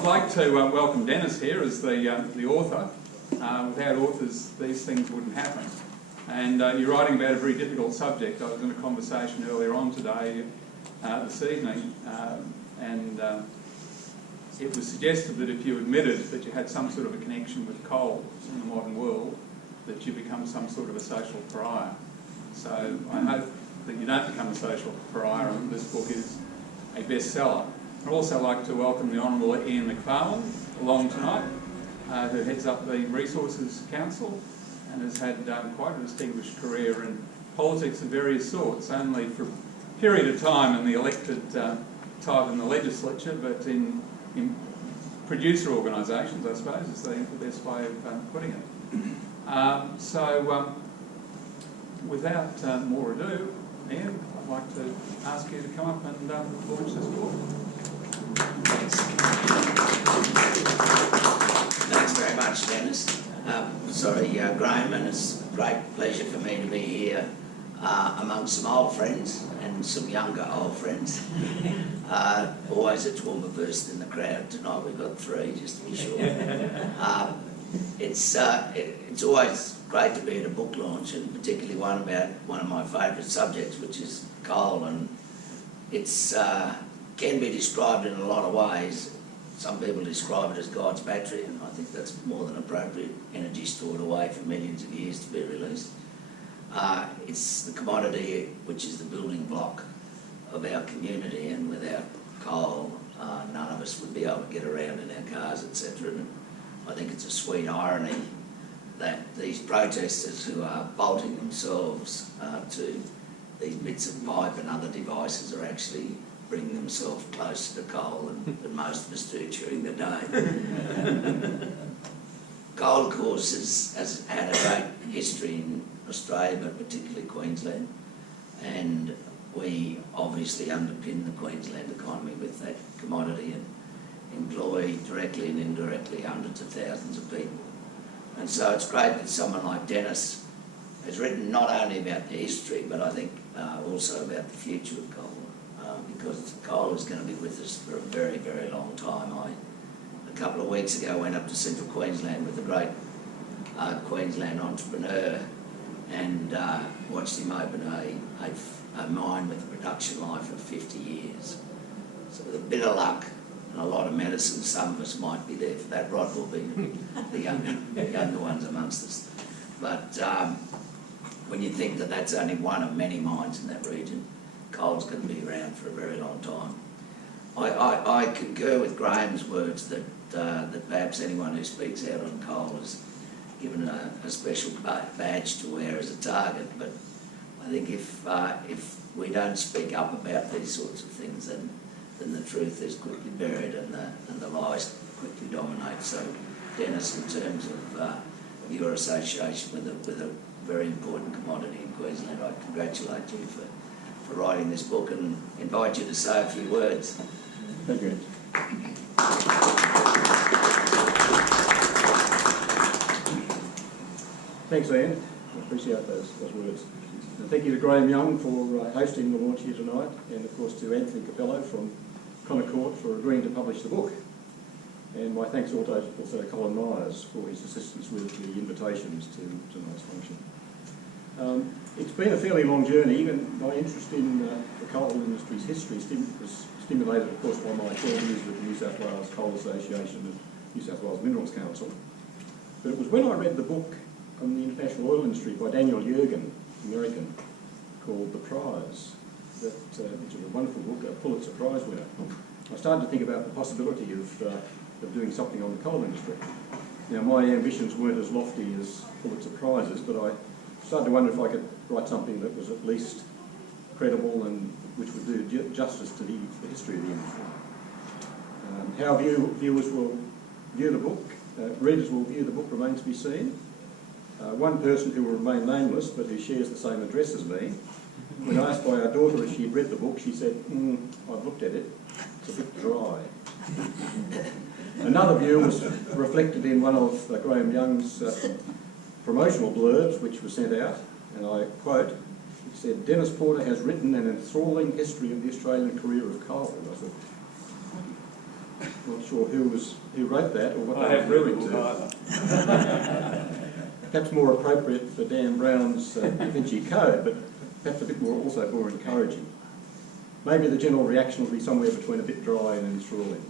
I'd like to welcome Denis here as the author. Without authors, these things wouldn't happen. And you're writing about a very difficult subject. I was in a conversation earlier on today, this evening, and it was suggested that if you admitted that you had some sort of a connection with coal in the modern world, that you become some sort of a social pariah. So I hope that you don't become a social pariah and this book is a bestseller. I'd also like to welcome the Honourable Ian McFarlane along tonight, who heads up the Resources Council and has had quite a distinguished career in politics of various sorts, only for a period of time in the elected type in the legislature, but in producer organisations, I suppose, is the best way of putting it. So without more ado, Ian, I'd like to ask you to come up and launch this book. Thanks very much, Denis. Graham, and it's a great pleasure for me to be here amongst some old friends and some younger old friends. Always a Toowoomba-burst in the crowd. Tonight we've got three, just to be sure. It's always great to be at a book launch, and particularly one about one of my favourite subjects, which is coal, and it's can be described in a lot of ways. Some people describe it as God's battery, and I think that's more than appropriate. Energy stored away for millions of years to be released. It's the commodity which is the building block of our community, and without coal, none of us would be able to get around in our cars, etc. And I think it's a sweet irony that these protesters who are bolting themselves to these bits of pipe and other devices are actually bringing themselves closer to coal than most of us do during the day. Coal, of course, has had a great history in Australia, but particularly Queensland, and we obviously underpin the Queensland economy with that commodity and employ directly and indirectly hundreds of thousands of people. And so it's great that someone like Denis has written not only about the history, but I think also about the future of coal, because coal is going to be with us for a very, very long time. A couple of weeks ago went up to central Queensland with a great Queensland entrepreneur and watched him open a mine with a production life of 50 years. So with a bit of luck and a lot of medicine, some of us might be there for that. Rod will be the younger ones amongst us. But when you think that that's only one of many mines in that region, coal's going to be around for a very long time. I concur with Graham's words that perhaps anyone who speaks out on coal is given a special badge to wear as a target. But I think if we don't speak up about these sorts of things, then the truth is quickly buried and the lies quickly dominate. So, Denis, in terms of your association with a very important commodity in Queensland, I congratulate you for writing this book and invite you to say a few words. Thank you. Thanks, Ian. I appreciate those words. And thank you to Graham Young for hosting the launch here tonight, and of course to Anthony Capello from Connor Court for agreeing to publish the book. And my thanks also to Colin Myers for his assistance with the invitations to tonight's function. It's been a fairly long journey, and my interest in the coal industry's history was stimulated, of course, by my 12 years with the New South Wales Coal Association and New South Wales Minerals Council. But it was when I read the book on the international oil industry by Daniel Yergin, American, called The Prize, which is a wonderful book, a Pulitzer Prize winner. I started to think about the possibility of doing something on the coal industry. Now, my ambitions weren't as lofty as Pulitzer Prizes, but I started to wonder if I could write something that was at least credible and which would do justice to the history of the industry. How viewers will view the book, readers will view the book remains to be seen. One person who will remain nameless but who shares the same address as me, when asked by our daughter if she had read the book, she said, I've looked at it, it's a bit dry. Another view was reflected in one of Graham Young's promotional blurbs which was sent out, and I quote, he said, Denis Porter has written an enthralling history of the Australian career of coal. I thought, Not sure who wrote that or what I they were haven't read the referring book to. either. Perhaps more appropriate for Dan Brown's Da Vinci Code, but perhaps a bit more, also more encouraging. Maybe the general reaction will be somewhere between a bit dry and enthralling.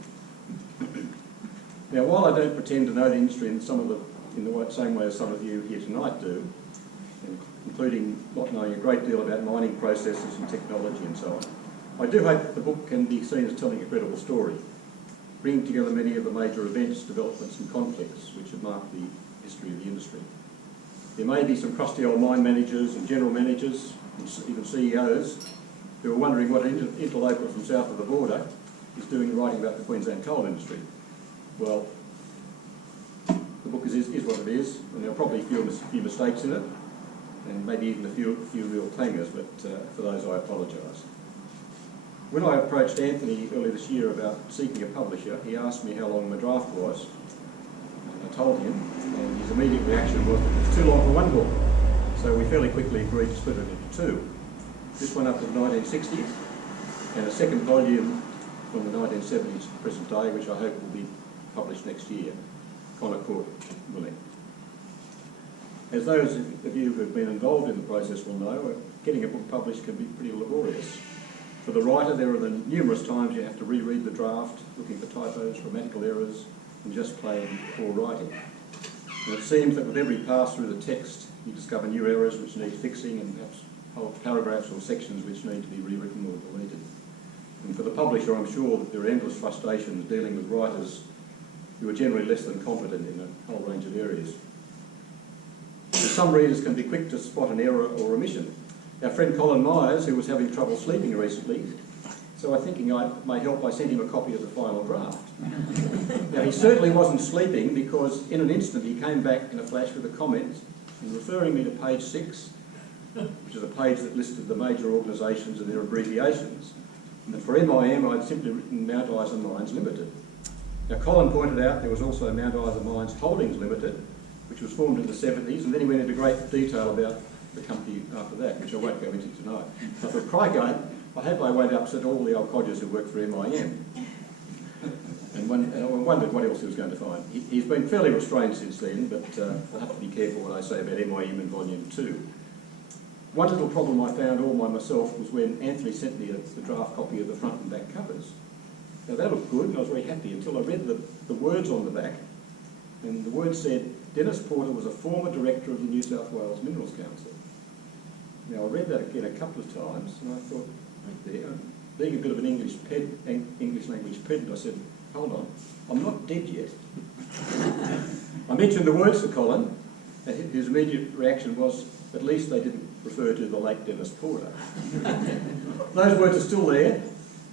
Now, while I don't pretend to know the industry in the same way as some of you here tonight do, including not knowing a great deal about mining processes and technology and so on, I do hope that the book can be seen as telling a credible story, bringing together many of the major events, developments and conflicts which have marked the history of the industry. There may be some crusty old mine managers and general managers, and even CEOs, who are wondering what an interloper from south of the border is doing writing about the Queensland coal industry. Well, the book is what it is, and there are probably a few mistakes in it, and maybe even a few real clangers, but for those I apologise. When I approached Anthony earlier this year about seeking a publisher, he asked me how long my draft was. And I told him, and his immediate reaction was that it's too long for one book. So we fairly quickly agreed to split it into two. This one up to the 1960s, and a second volume from the 1970s to the present day, which I hope will be published next year, Connor Court willing. As those of you who have been involved in the process will know, getting a book published can be pretty laborious. For the writer, there are the numerous times you have to reread the draft, looking for typos, grammatical errors, and just plain poor writing. And it seems that with every pass through the text, you discover new errors which need fixing, and perhaps whole paragraphs or sections which need to be rewritten or deleted. And for the publisher, I'm sure that there are endless frustrations dealing with writers who are generally less than competent in a whole range of areas. And some readers can be quick to spot an error or omission. Our friend Colin Myers, who was having trouble sleeping recently, so I'm thinking I may help by sending him a copy of the final draft. Now, he certainly wasn't sleeping, because in an instant he came back in a flash with a comment and referring me to page 6, which is a page that listed the major organisations and their abbreviations. And for MIM, I'd simply written Mount Isa Mines Limited. Now, Colin pointed out there was also Mount Isa Mines Holdings Limited, which was formed in the 70s, and then he went into great detail about the company after that, which I won't go into tonight. I thought, crikey, I hope I won't upset all the old codgers who work for MIM. And I wondered what else he was going to find. He's been fairly restrained since then, but I'll have to be careful what I say about MIM in Volume 2. One little problem I found all by myself was when Anthony sent me the draft copy of the front and back covers. Now, that looked good, and I was very happy until I read the words on the back, and the words said, Denis Porter was a former director of the New South Wales Minerals Council. Now, I read that again a couple of times, and I thought, right there, being a bit of an English language pedant, I said, hold on, I'm not dead yet. I mentioned the words to Colin, and his immediate reaction was, at least they didn't refer to the late Denis Porter. Those words are still there,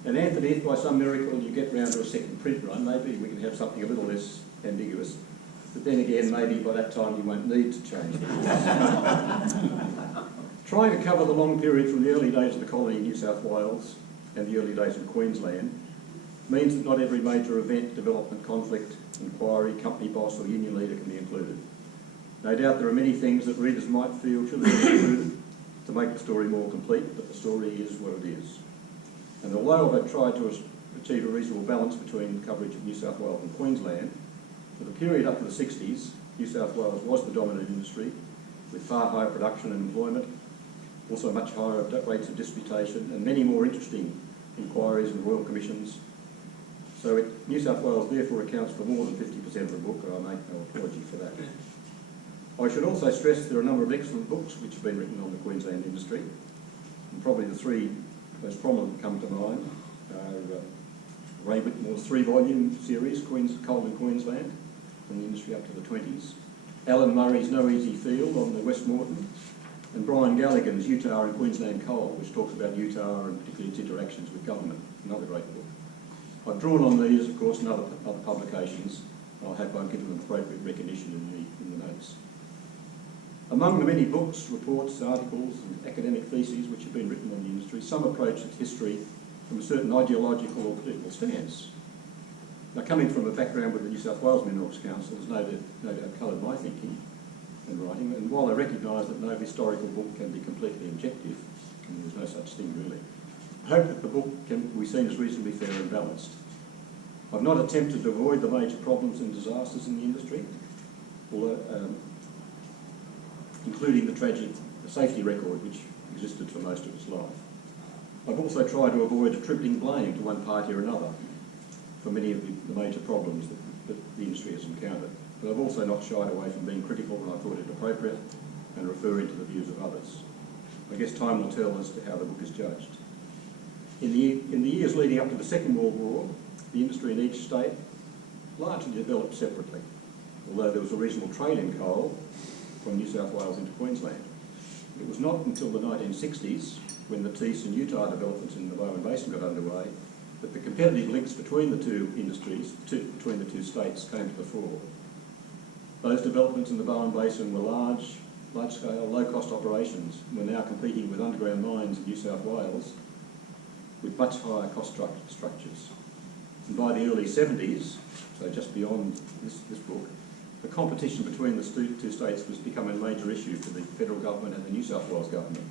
and Anthony, if by some miracle you get round to a second print run, maybe we can have something a little less ambiguous. But then again, maybe by that time you won't need to change them. Trying to cover the long period from the early days of the colony in New South Wales and the early days of Queensland means that not every major event, development, conflict, inquiry, company boss or union leader can be included. No doubt there are many things that readers might feel should be included to make the story more complete, but the story is what it is. And although I've tried to achieve a reasonable balance between coverage of New South Wales and Queensland, for the period up to the 60s, New South Wales was the dominant industry, with far higher production and employment, also much higher rates of disputation, and many more interesting inquiries and royal commissions. So New South Wales therefore accounts for more than 50% of the book, and I make no apology for that. I should also stress there are a number of excellent books which have been written on the Queensland industry, and probably the three most prominent come to mind are Ray Whitmore's 3-volume series, Coal in Queensland, from the industry up to the 20s, Alan Murray's No Easy Field on the West Moreton, and Brian Gallagher's Utah and Queensland Coal, which talks about Utah and particularly its interactions with government, another great book. I've drawn on these, of course, in other publications. I hope I've given them appropriate recognition in the notes. Among the many books, reports, articles and academic theses which have been written on the industry, some approach its history from a certain ideological or political stance. Now, coming from a background with the New South Wales Minerals Council has no doubt coloured my thinking and writing, and while I recognise that no historical book can be completely objective, and there's no such thing really, I hope that the book can be seen as reasonably fair and balanced. I've not attempted to avoid the major problems and disasters in the industry, although, including the tragic safety record which existed for most of its life. I've also tried to avoid attributing blame to one party or another for many of the major problems that the industry has encountered. But I've also not shied away from being critical when I thought it appropriate and referring to the views of others. I guess time will tell as to how the book is judged. In the years leading up to the Second World War, the industry in each state largely developed separately, although there was a reasonable trade in coal from New South Wales into Queensland. It was not until the 1960s, when the Tees and Utah developments in the Bowen Basin got underway, that the competitive links between the two industries, between the two states, came to the fore. Those developments in the Bowen Basin were large-scale, low-cost operations and were now competing with underground mines in New South Wales with much higher cost structures. And by the early 70s, so just beyond this book, the competition between the two states was becoming a major issue for the federal government and the New South Wales government,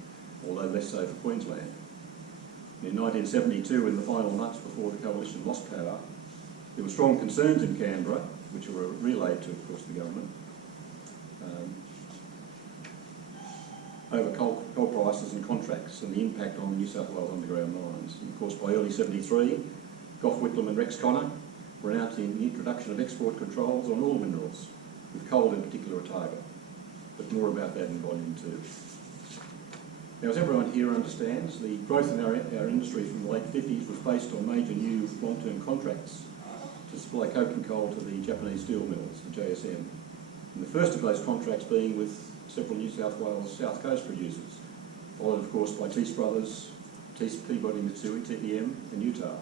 although less so for Queensland. In 1972, in the final months before the coalition lost power, there were strong concerns in Canberra, which were relayed to, of course, the government, over coal prices and contracts and the impact on the New South Wales underground mines. And of course, by early 73, Gough Whitlam and Rex Connor were announcing the introduction of export controls on all minerals, with coal in particular a target. But more about that in Volume 2. Now, as everyone here understands, the growth in our industry from the late 50s was based on major new long-term contracts to supply coking coal to the Japanese steel mills, the JSM. And the first of those contracts being with several New South Wales South Coast producers, followed of course by Tees Brothers, Peabody Mitsui, TPM and Utah.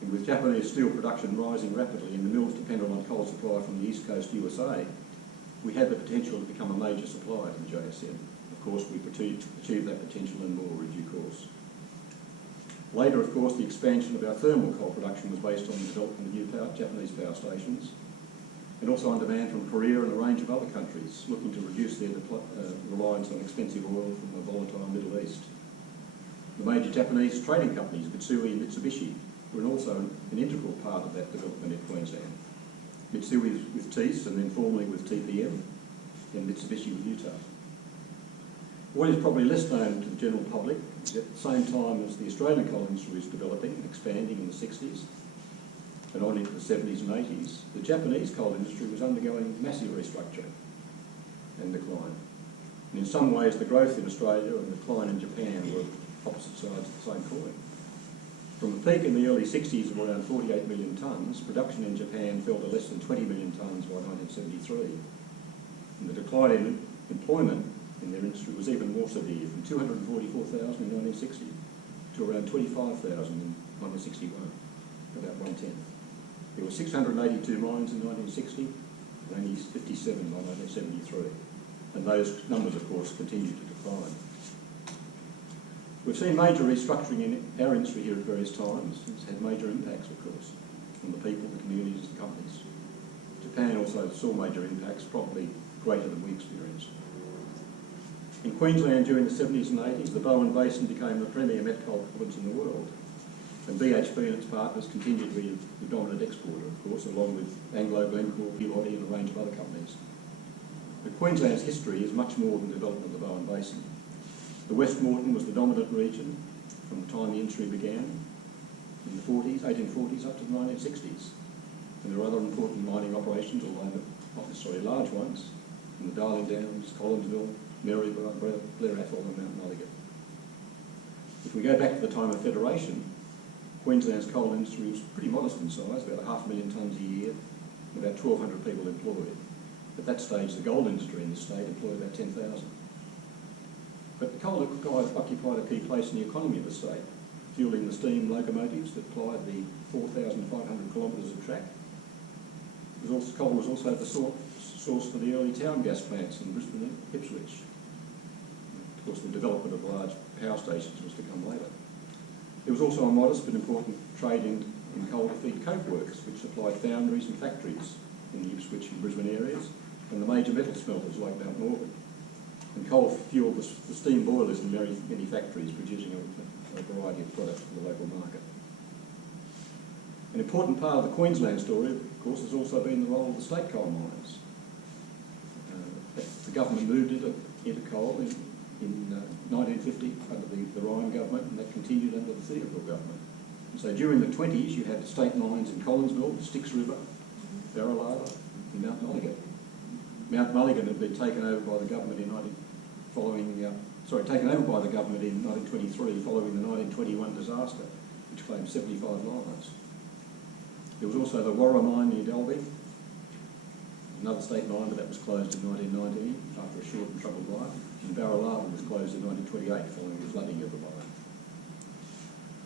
And with Japanese steel production rising rapidly and the mills dependent on coal supply from the East Coast USA, we had the potential to become a major supplier to the JSM. Of course, we achieved that potential and more in due course. Later, of course, the expansion of our thermal coal production was based on the development of new Japanese power stations, and also on demand from Korea and a range of other countries looking to reduce their reliance on expensive oil from the volatile Middle East. The major Japanese trading companies, Mitsui and Mitsubishi, were also an integral part of that development in Queensland. Mitsui with Tees and then formerly with TPM, and Mitsubishi with Utah. What is probably less known to the general public is at the same time as the Australian coal industry was developing and expanding in the 60s and on into the 70s and 80s, the Japanese coal industry was undergoing massive restructure and decline. And in some ways, the growth in Australia and the decline in Japan were opposite sides of the same coin. From a peak in the early 60s of around 48 million tonnes, production in Japan fell to less than 20 million tonnes by 1973. And the decline in employment in their industry was even more severe, from 244,000 in 1960 to around 25,000 in 1961, about 1/10. There were 682 mines in 1960, and only 57 by 1973. And those numbers, of course, continued to decline. We've seen major restructuring in our industry here at various times. It's had major impacts, of course, on the people, the communities, the companies. Japan also saw major impacts, probably greater than we experienced. In Queensland during the 70s and 80s, the Bowen Basin became the premier met coal province in the world. And BHP and its partners continued to be the dominant exporter, of course, along with Anglo, Glencore, Peabody and a range of other companies. But Queensland's history is much more than the development of the Bowen Basin. The West Moreton was the dominant region from the time the industry began, in the 1840s up to the 1960s. And there are other important mining operations, although not necessarily large ones, in the Darling Downs, Collinsville, Maryborough, Blair Athol and Mount Mulligan. If we go back to the time of Federation, Queensland's coal industry was pretty modest in size, about 500,000 tonnes a year, and about 1,200 people employed. At that stage, the gold industry in the state employed about 10,000. But coal occupied a key place in the economy of the state, fueling the steam locomotives that plied the 4,500 kilometres of track. Coal was also the source for the early town gas plants in Brisbane and Ipswich. Of course, the development of large power stations was to come later. There was also a modest but important trade in coal to feed coke works, which supplied foundries and factories in the Ipswich and Brisbane areas, and the major metal smelters like Mount Morgan. And coal fueled the steam boilers in many factories, producing a variety of products for the local market. An important part of the Queensland story, of course, has also been the role of the state coal mines. The government moved into coal in 1950 under the Ryan government, and that continued under the Theodore government. And so during the 20s, you had state mines in Collinsville, Styx River, Barralala, and Mount Mulligan. Mount Mulligan had been taken over by the government in 1923 following the 1921 disaster, which claimed 75 lives. There was also the Warra mine near Dalby, another state mine, but that was closed in 1919 after a short and troubled life. And Barralala was closed in 1928 following the flooding of the mine.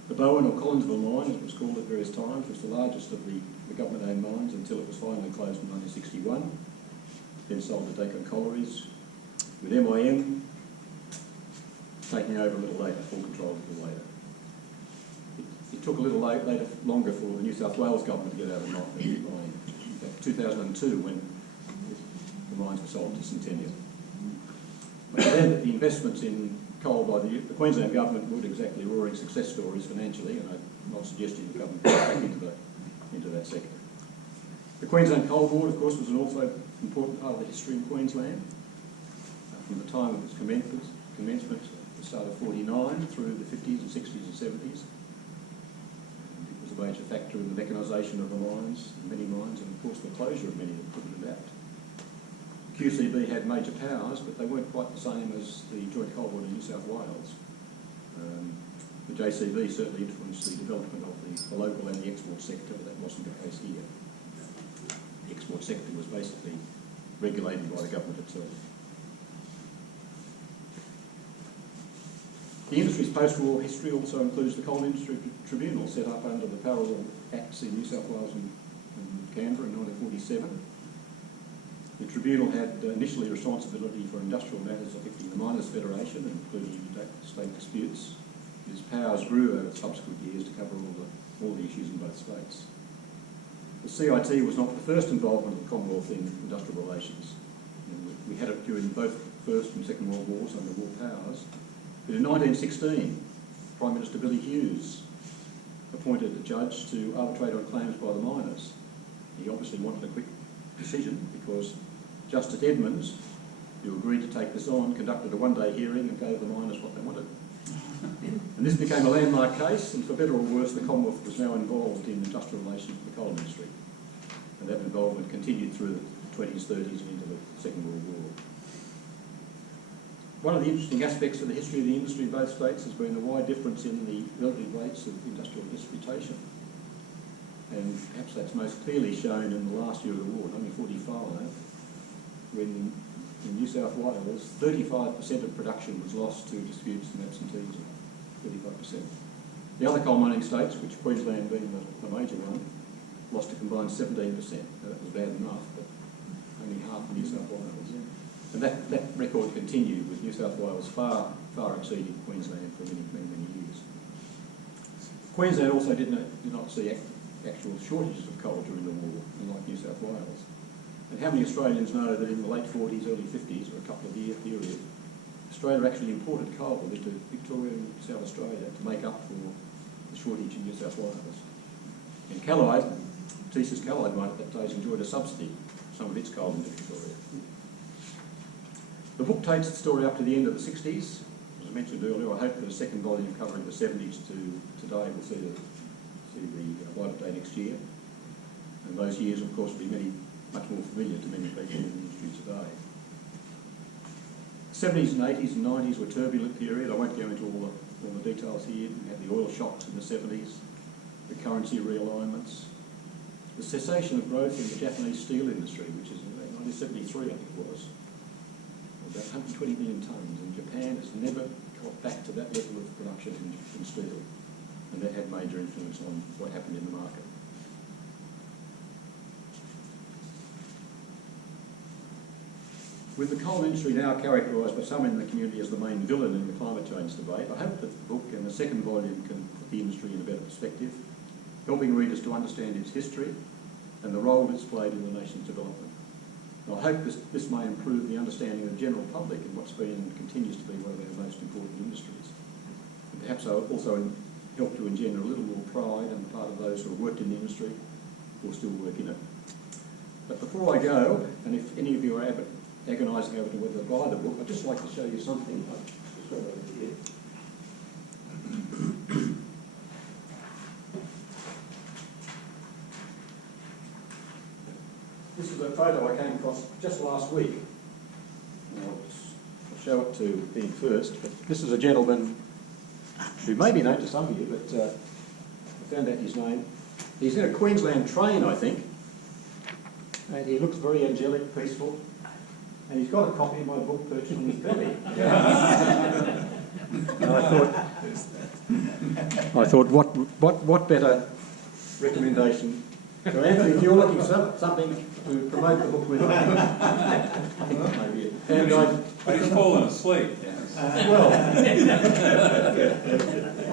The Bowen or Collinsville mine, as it was called at various times, was the largest of the government-owned mines until it was finally closed in 1961, then sold to Deccan Collieries, with MIM taking over a little later, full control a little later. It took a little longer for the New South Wales government to get out of the mine. In fact, 2002 when the mines were sold to Centennial. But then the investments in coal by the Queensland government weren't exactly roaring success stories financially, and I'm not suggesting the government goes back into that sector. The Queensland Coal Board, of course, was an also important part of the history in Queensland. From the time of its commencement, the start of 49 through the 50s and 60s and 70s. It was a major factor in the mechanisation of the mines, many mines, and of course the closure of many that couldn't adapt. QCB had major powers, but they weren't quite the same as the Joint Coal Board in New South Wales. The JCB certainly influenced the development of the local and the export sector, but that wasn't the case here. The export sector was basically regulated by the government itself. The industry's post-war history also includes the Coal Industry Tribunal set up under the parallel acts in New South Wales and Canberra in 1947. The tribunal had initially responsibility for industrial matters affecting the Miners' Federation, including state disputes. Its powers grew over subsequent years to cover all the issues in both states. The CIT was not the first involvement of the Commonwealth in industrial relations. We had it during both First and Second World Wars under war powers. But in 1916, Prime Minister Billy Hughes appointed a judge to arbitrate on claims by the miners. He obviously wanted a quick decision because Justice Edmonds, who agreed to take this on, conducted a one-day hearing and gave the miners what they wanted. And this became a landmark case, and for better or worse, the Commonwealth was now involved in industrial relations with the coal industry. And that involvement continued through the 20s, 30s and into the Second World War. One of the interesting aspects of the history of the industry in both states has been the wide difference in the relative rates of industrial disputation. And perhaps that's most clearly shown in the last year of the war, 1945, when in New South Wales 35% of production was lost to disputes and absenteeism, 35%. The other coal mining states, which Queensland being the major one, lost a combined 17%. Now that was bad enough, but only half of New South Wales. And that record continued with New South Wales far exceeding Queensland for many years. Queensland also did not see actual shortages of coal during the war, unlike New South Wales. And how many Australians know that in the late 40s, early 50s, or a couple of year period, Australia actually imported coal into Victoria and South Australia to make up for the shortage in New South Wales. And Callide, Tees's Callide mine at that stage enjoyed a subsidy, some of its coal into Victoria. The book takes the story up to the end of the 60s. As I mentioned earlier, I hope that a second volume covering the 70s to today will see the light of day next year. And those years, of course, will be much more familiar to many people in the industry today. The 70s and 80s and 90s were a turbulent period. I won't go into all the details here. We had the oil shocks in the 70s, the currency realignments, the cessation of growth in the Japanese steel industry, which is in 1973, I think it was. About 120 million tonnes, and Japan has never got back to that level of production in steel, and that had major influence on what happened in the market. With the coal industry now characterised by some in the community as the main villain in the climate change debate, I hope that the book and the second volume can put the industry in a better perspective, helping readers to understand its history and the role it's played in the nation's development. I hope this may improve the understanding of the general public in what's been and continues to be one of our most important industries. And perhaps also help to engender a little more pride on the part of those who have worked in the industry or still work in it. But before I go, and if any of you are agonising over whether to buy the book, I'd just like to show you something. I've just got it over here. This is a photo I came across just last week. I'll show it to Dean first. But this is a gentleman who may be known to some of you, but I found out his name. He's in a Queensland train, I think, and he looks very angelic, peaceful, and he's got a copy of my book perched on his belly. And I thought, what better recommendation? So Anthony, if you're looking for something to promote the book with, I think that may be it. And He's fallen asleep. well,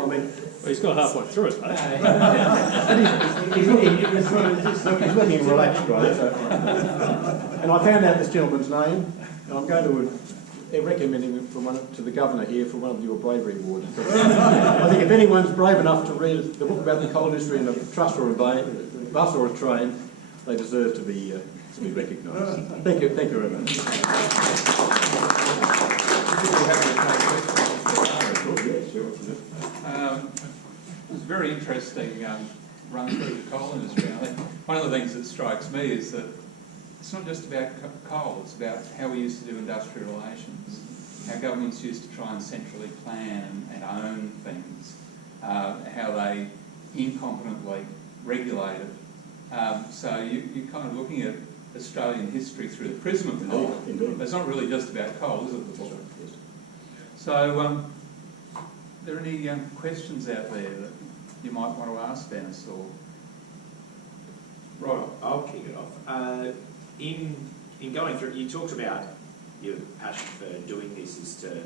I mean, Well, he's got halfway through it, though. he's looking relaxed, right? So, and I found out this gentleman's name, and I'm going to recommend him to the governor here for one of your bravery awards. I think if anyone's brave enough to read the book about the coal industry in a truss or a bus or a train, they deserve to be recognised. Thank you very much. It was very interesting run through the coal industry. I think one of the things that strikes me is that it's not just about coal, it's about how we used to do industrial relations, how governments used to try and centrally plan and own things, how they incompetently regulated. So you're kind of looking at Australian history through the prism of coal. Indeed. It's not really just about coal, is it, the book? So, are there any questions out there that you might want to ask Dennis or Right, I'll kick it off. In going through, you talked about your passion for doing this is to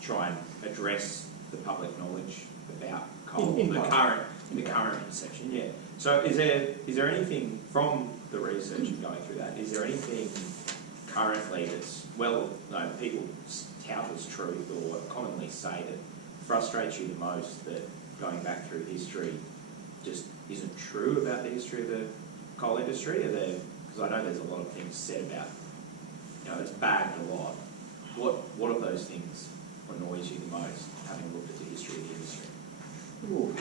try and address the public knowledge about coal, In the part. current perception. Yeah. So is there anything from the research and going through that? Is there anything currently that's people tout as truth or commonly say that frustrates you the most, that going back through history just isn't true about the history of the coal industry? Because I know there's a lot of things said about, it's bagged a lot. What of those things annoys you the most, having looked at the history of the industry? Ooh.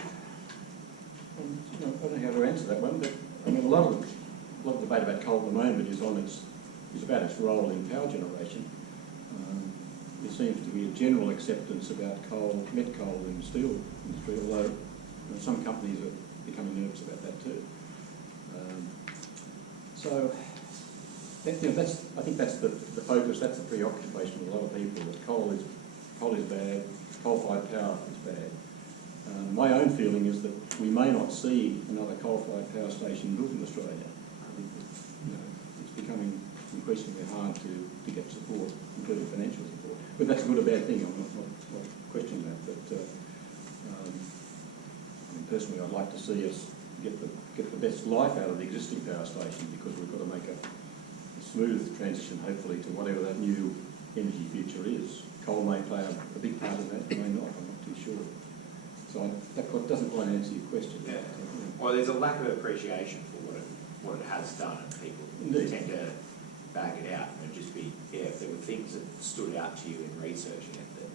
I don't know how to answer that one, but I mean, a lot of debate about coal at the moment is about its role in power generation. There seems to be a general acceptance about met coal in the steel industry, although some companies are becoming nervous about that too. I think that's the focus, that's the preoccupation of a lot of people, that coal is bad, coal-fired power is bad. My own feeling is that we may not see another coal-fired power station built in Australia. I think that, it's becoming increasingly hard to get support, including financial support. But that's a good or bad thing, I'm not questioning that. But personally, I'd like to see us get the best life out of the existing power station, because we've got to make a smooth transition, hopefully, to whatever that new energy future is. Coal may play a big part of that, it may not, I'm not too sure. So that doesn't quite answer your question. Yeah. Well, there's a lack of appreciation for what it has done, and people tend to bag it out. And just be, if there were things that stood out to you in researching it, that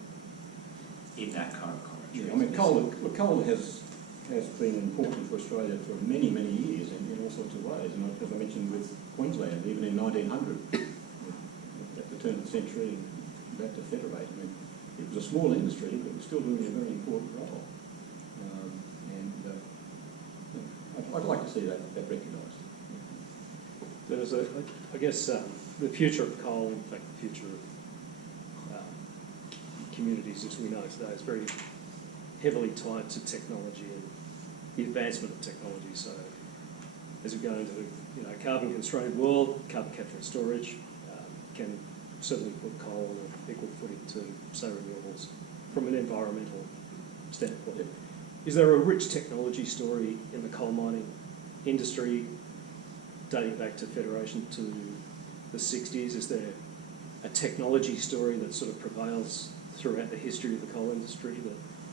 in that kind of commentary. Yeah, I mean, coal has been important for Australia for many, many years in all sorts of ways. And as I mentioned with Queensland, even in 1900, at the turn of the century, and about to federate. I mean, it was a small industry, but it was still doing a very important role. I'd like to see that recognised. There's I guess the future of coal, in fact the future of communities as we know today, is very heavily tied to technology and the advancement of technology. So as we go into a carbon-constrained world, carbon capture and storage can certainly put coal on an equal footing to, say, renewables from an environmental standpoint. Yep. Is there a rich technology story in the coal mining industry dating back to Federation to the 60s? Is there a technology story that sort of prevails throughout the history of the coal industry?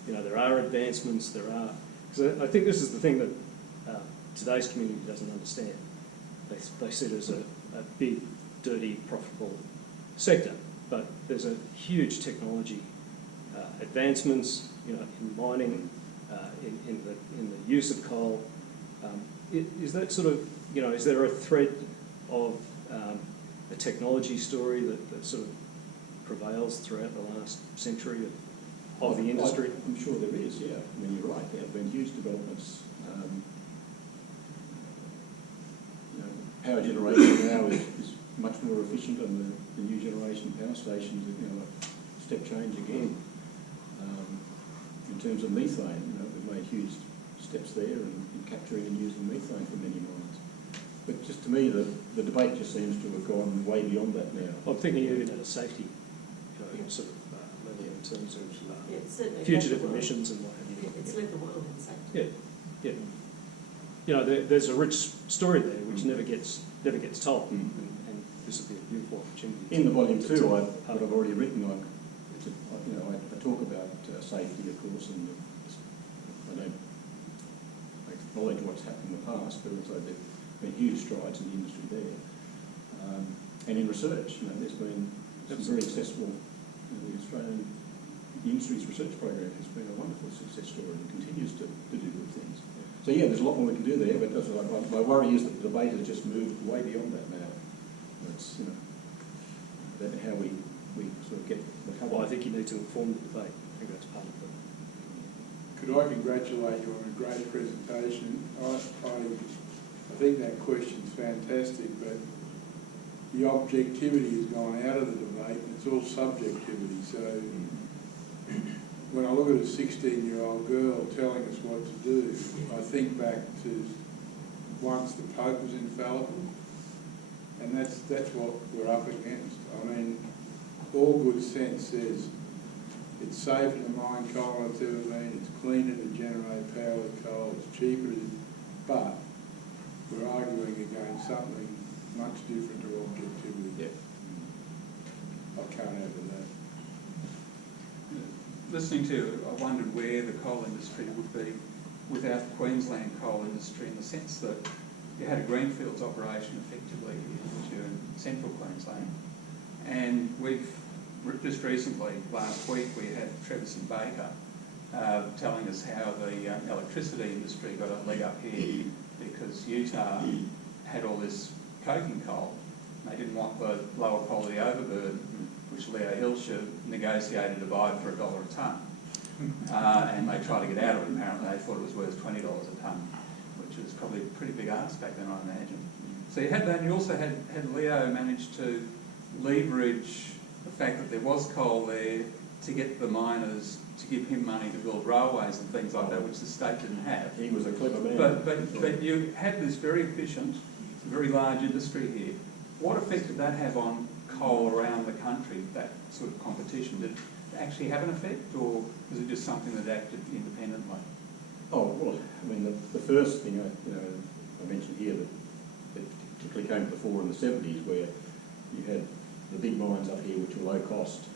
That there are advancements, because I think this is the thing that today's community doesn't understand. They see it as a big, dirty, profitable sector, but there's a huge technology advancements, in mining, in the use of coal. Is that sort of, is there a thread of a technology story that sort of prevails throughout the last century of the industry? I'm sure there is, yeah. I mean, you're right, there have been huge developments. Power generation now is much more efficient, and the new generation power stations are a step change again. In terms of methane, we've made huge steps there in capturing and using methane from many mines. But just to me, the debate just seems to have gone way beyond that now. I'm thinking even at a safety sort of level in terms of fugitive emissions and what have you. It's led the world in safety. Yeah. There's a rich story there which never gets told, and this would be a beautiful opportunity. In the volume 2, that I've already written, I talk about safety, of course, and I don't acknowledge what's happened in the past, but also there have been huge strides in the industry there. And in research, there's been some very accessible, the Australian industry's research program has been a wonderful success story and continues to do good things. So yeah, there's a lot more we can do there, but my worry is that the debate has just moved way beyond that now. It's, that how we sort of get the cover. Well, I think you need to inform the debate. I think that's part of it. Could I congratulate you on a great presentation? I think that question's fantastic, but the objectivity has gone out of the debate, and it's all subjectivity. So when I look at a 16-year-old girl telling us what to do, I think back to once the Pope was infallible, and that's what we're up against. I mean, all good sense says it's safer to mine coal than it's ever been, it's cleaner to generate power with coal, it's cheaper to, but we're arguing against something much different to objectivity. Yeah. I can't add to that. Listening to you, I wondered where the coal industry would be without the Queensland coal industry, in the sense that you had a greenfields operation effectively in central Queensland, and we've just recently, last week, we had Travis and Baker telling us how the electricity industry got a leg up here because Utah had all this coking coal. They didn't want the lower quality overburden, which Leo Hilscher negotiated to buy for $1 a tonne. And they tried to get out of it. Apparently they thought it was worth $20 a tonne, which was probably a pretty big ask back then, I imagine. So you had that, and you also had Leo managed to leverage the fact that there was coal there to get the miners to give him money to build railways and things like that, which the state didn't have. He was a clever man. But you had this very efficient, very large industry here. What effect did that have on coal around the country, that sort of competition? Did it actually have an effect, or was it just something that acted independently? Oh, well, I mean, the first thing I mentioned here that particularly came to the fore in the 70s, where you had the big mines up here which were low cost,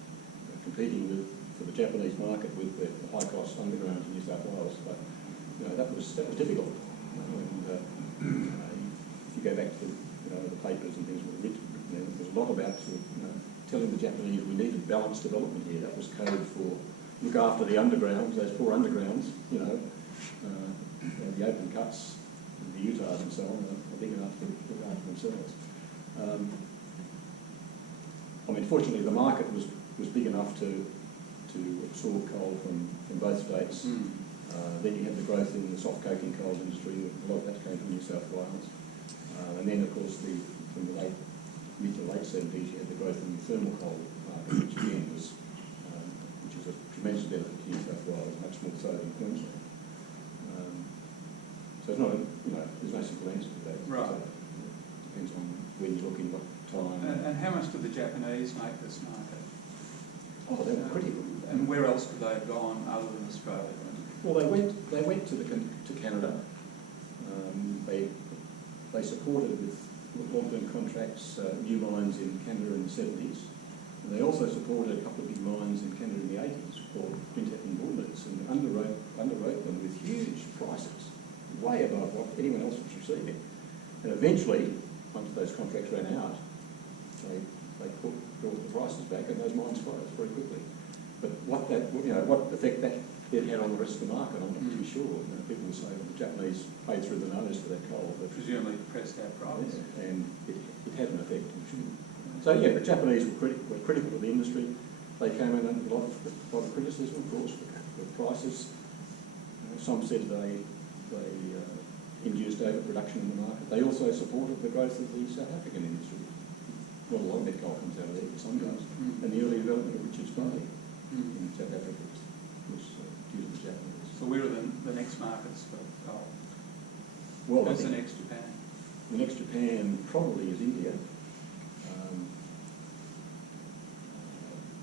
competing for the Japanese market with the high cost underground in New South Wales. But that was difficult. And if you go back to the papers and things were written, there was a lot about telling the Japanese we needed balanced development here. That was code for look after the undergrounds, those poor undergrounds. The open cuts, the Utahs and so on are big enough to look after themselves. Fortunately, the market was big enough to absorb coal from both states. Then you had the growth in the soft coking coal industry. A lot of that came from New South Wales. And then, of course, from the mid to late 70s, you had the growth in the thermal coal market, which again was a tremendous benefit to New South Wales, much more so than Queensland. So it's not there's no simple answer to that. Right. It depends on when you look in what time. And how much did the Japanese make this market? Oh, they were critical. And where else could they have gone other than Australia? Well, they went to Canada. They supported with long-term contracts new mines in Canada in the 70s. And they also supported a couple of big mines in Canada in the 80s called Quintet and Bullnitz, and underwrote them with huge prices. way above what anyone else was receiving. And eventually, once those contracts ran out, they brought the prices back, and those mines closed very quickly. But what effect that it had on the rest of the market, I'm not too sure. You know, people will say the Japanese paid through the nose for that coal, but Presumably pressed our price. yeah, and it had an effect. So yeah, the Japanese were critical of the industry. They came in under a lot of criticism, of course, for prices. Some said they induced overproduction in the market. They also supported the growth of the South African industry. Well, a lot of met coal comes out of there, but some does. And the early development of Richards Bay in South Africa was due to the Japanese. So where are the next markets for coal? Well, Where's the next Japan? the next Japan probably is India.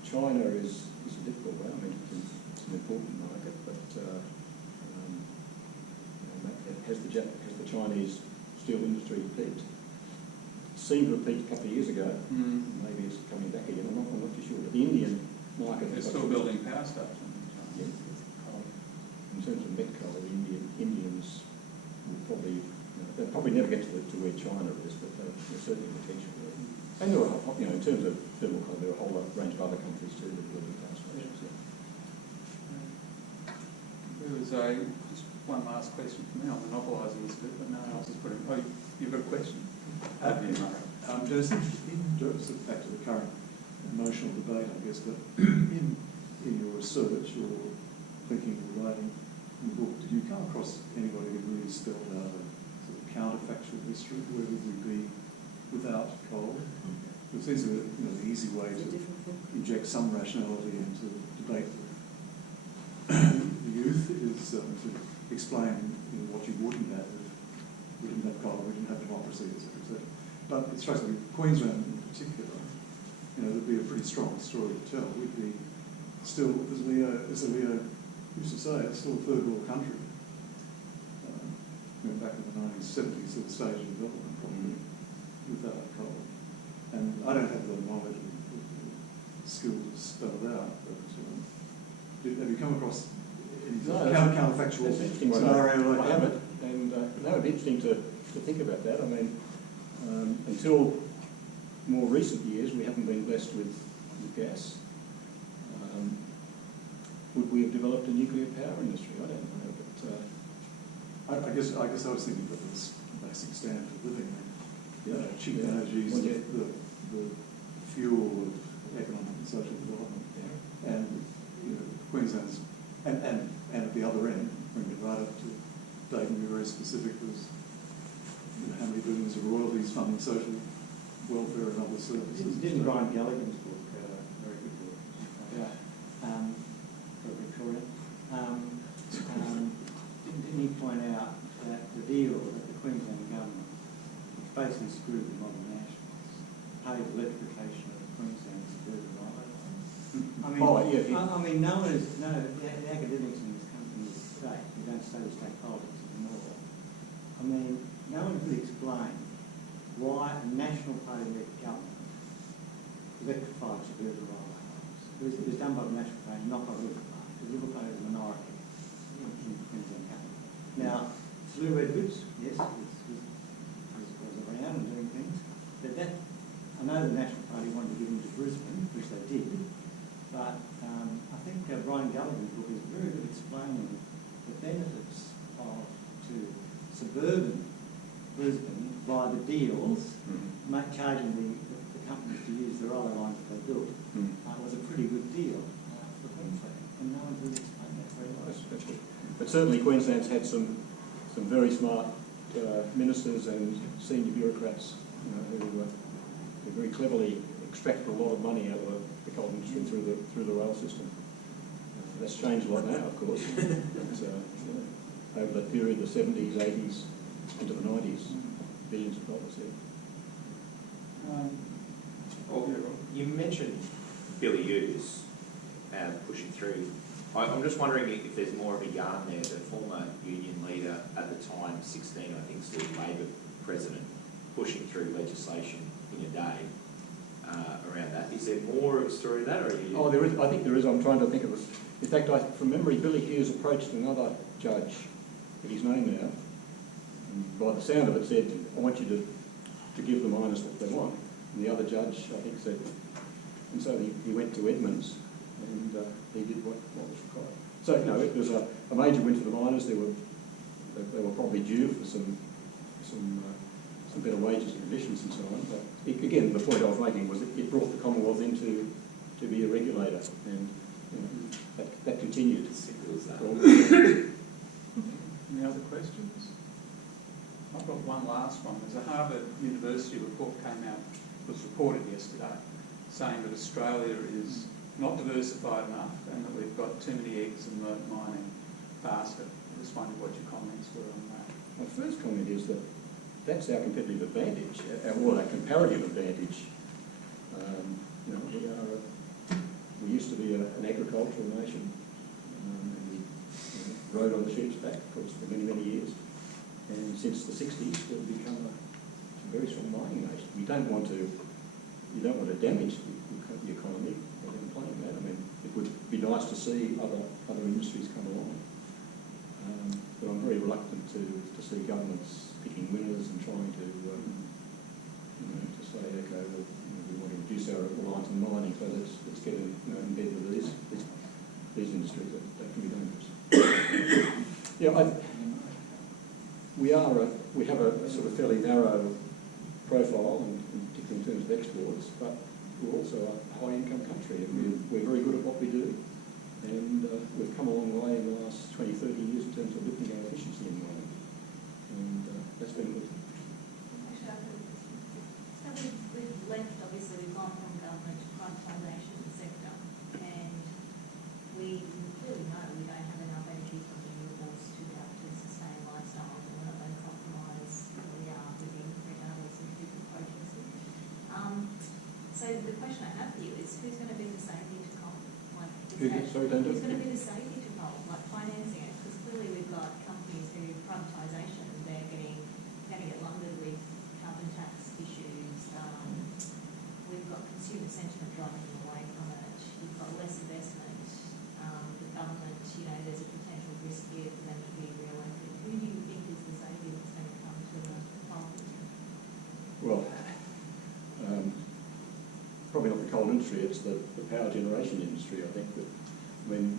China is a difficult one. I mean, it's an important market, but has the Chinese steel industry peaked? It seemed to have peaked a couple of years ago. Maybe it's coming back again. I'm not too sure. But the Indian market... They're still building power stations. Yeah. In terms of met coal, the Indians will probably... they'll probably never get to where China is, but there's certainly potential there. And there are, in terms of thermal coal, there are a whole range of other countries too that are building power stations. Yeah. There was just one last question for me. I'm monopolising this bit, but no one else has put it. Oh, you've got a question? Just back to the current emotional debate, I guess, but in your research or thinking or writing in the book, did you come across anybody who really spelled out a sort of counterfactual history? Where would we be without coal? It seems to be the easy way to inject some rationality into debate with the youth is to explain what you wouldn't have if we didn't have coal, we didn't have democracy, etc., etc. But it strikes me, Queensland in particular, there'd be a pretty strong story to tell. We'd be still, as Leo used to say, it's still a third world country. Back in the 1970s, at the stage of development, probably without coal. And I don't have the knowledge or skill to spell it out, but have you come across any counterfactual scenario like that? I haven't, and that would be interesting to think about that. I mean, until more recent years, we haven't been blessed with gas. Would we have developed a nuclear power industry? I don't know, but I guess I was thinking that this basic standard of living, cheap energy is the fuel of economic and social development. Yeah. And Queensland's and at the other end, bring it right up to date and be very specific, was how many billions of royalties funding social welfare and other services. Didn't Brian Gallagher's book, very good book, for Victoria, didn't he point out that the deal that the Queensland government basically screwed the modern nationals, paid electrification of Queensland suburban railway lines. The academics in this state, who don't study state politics anymore, no one could explain why a National Party-led government electrified suburban railway lines. It was done by the National Party, not by the Liberal Party. The Liberal Party was a minority in Queensland government. Now, Lou Edwards, yes, was around and doing things, but I know the National Party wanted to give them to Brisbane, which they did, but I think Brian Gallagher's book is very good explaining the benefits to suburban Brisbane by the deals, charging the companies to use the railway lines that they built. Was a pretty good deal for Queensland, and no one really explained that very well. that's good. But certainly Queensland's had some very smart ministers and senior bureaucrats who very cleverly extracted a lot of money out of the coal industry through the rail system. That's changed a lot now, of course. But, over that period, the 70s, 80s, into the 90s, billions of dollars there. You mentioned Billy Hughes pushing through. I'm just wondering if there's more of a yarn there. The former union leader at the time, 16, I think, still Labor president, pushing through legislation in a day around that. Is there more of a story to that, or are you... Oh, there is. I think there is. I'm trying to think of this. In fact, from memory, Billy Hughes approached another judge, with his name now, and by the sound of it said, I want you to give the miners what they want. And the other judge, I think, said, and so he went to Edmonds and he did what was required. So, you know, it was a major win for the miners. They were probably due for some better wages and conditions and so on. But again, the point I was making was it brought the Commonwealth in to be a regulator, and you know, that continued. Any other questions? I've got one last one. There's a Harvard University report was reported yesterday, saying that Australia is not diversified enough and that we've got too many eggs in the mining basket. I just wondered what your comments were on that. My first comment is that that's our competitive advantage, or our comparative advantage. You know, we used to be an agricultural nation, and we rode on the sheep's back, of course, for many, many years. And since the 60s, we've become a very strong mining nation. You don't want to damage the economy by playing that. I mean, it would be nice to see other industries come along. But I'm very reluctant to see governments picking winners and trying to say, okay, well, we want to reduce our reliance on mining, so let's get embed with these industries. That can be dangerous. Yeah, we have a sort of fairly narrow profile, and particularly in terms of exports, but we're also a high-income country, and we're very good at what we do. And we've come a long way in the last 20, 30 years in terms of lifting our efficiency in mining. And that's been good. So we've left, obviously, we've gone from government to privatisation of the sector, and we clearly know we don't have enough energy from renewables to be able to sustain lifestyles, and we're not going to compromise where we are within regardless of different projects. So the question I have for you is, who's going to be the saviour to coal? Who's going to be the saviour to coal, like financing it? Because clearly we've got companies who privatisation, they're going to get lumbered with carbon tax issues. We've got consumer sentiment driving them away from it. You've got less investment. The government, there's a potential risk here for them to be re-elected. Who do you think is the saviour that's going to come to the coal? Well, probably not the coal industry, it's the power generation industry, I think.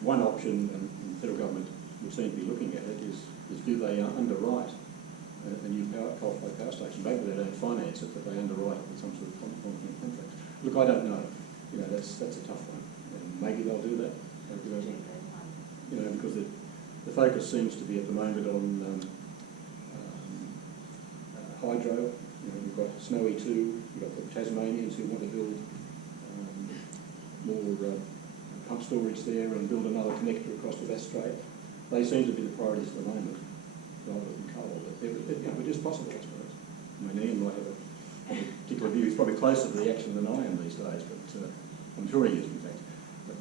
One option, and the federal government would seem to be looking at it, is do they underwrite a new coal-fired power station? Maybe they don't finance it, but they underwrite it with some sort of contract. Look, I don't know. That's a tough one. And maybe they'll do that. Maybe they won't. Because the focus seems to be at the moment on hydro. We've got Snowy 2, we've got the Tasmanians who want to build more pump storage there and build another connector across the Bass Strait. They seem to be the priorities at the moment, rather than coal. But it is possible, I suppose. Ian might have a particular view. He's probably closer to the action than I am these days, but I'm sure he is, in fact. But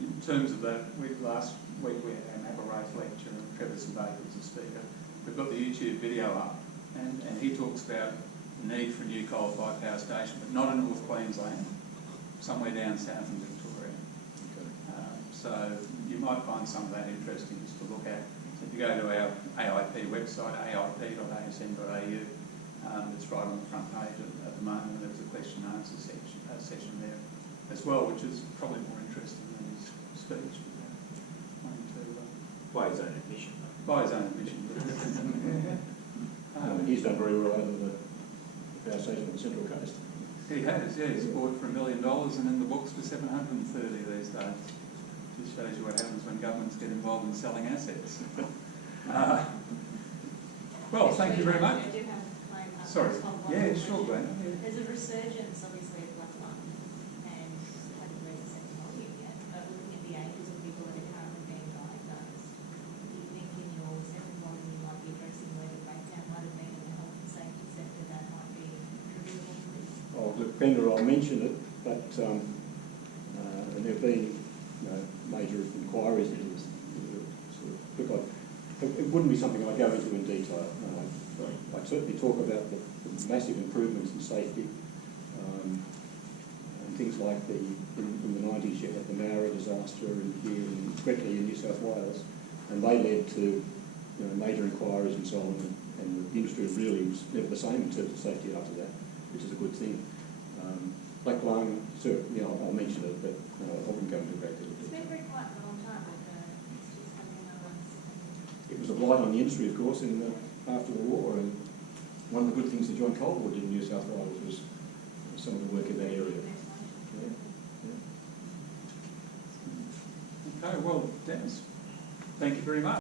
in terms of that, last week we had an Aberrath lecture and Travis Baker was the speaker. We've got the YouTube video up, and he talks about the need for a new coal-fired power station, but not in North Queensland, somewhere down south in Victoria. So you might find some of that interesting just to look at. If you go to our AIP website, aip.asn.au, it's right on the front page at the moment, and there's a question and answer session there as well, which is probably more interesting than his speech. By his own admission. By his own admission. He's done very well out of the power station on the Central Coast. He has, yeah. He's bought for $1 million and in the books for 730 these days. Just shows you what happens when governments get involved in selling assets. Well, thank you very much. I do have Sorry. Yeah, sure, Glenn. There's a resurgence, obviously, of black lung, and I haven't read the second volume yet, but looking at the ages of people that are currently being diagnosed, do you think in your second volume you might be addressing where the breakdown might have been in the health and safety sector that might be attributable to this? Oh, look, Brenda, I'll mention it, but and there have been major inquiries into this. Look, it wouldn't be something I'd go into in detail. I'd certainly talk about the massive improvements in safety, and things like in the 90s you had the Maori disaster here in Gretley in New South Wales, and they led to major inquiries and so on, and the industry really was never the same in terms of safety after that, which is a good thing. Black lung, so, I'll mention it, but I wouldn't go into great deal of It's detail. been very quiet for a long time, but it's just something I want to. It was a blight on the industry, of course, after the war, and one of the good things that John Colwood did in New South Wales was some of the work in that area. Okay, well, Dennis, thank you very much.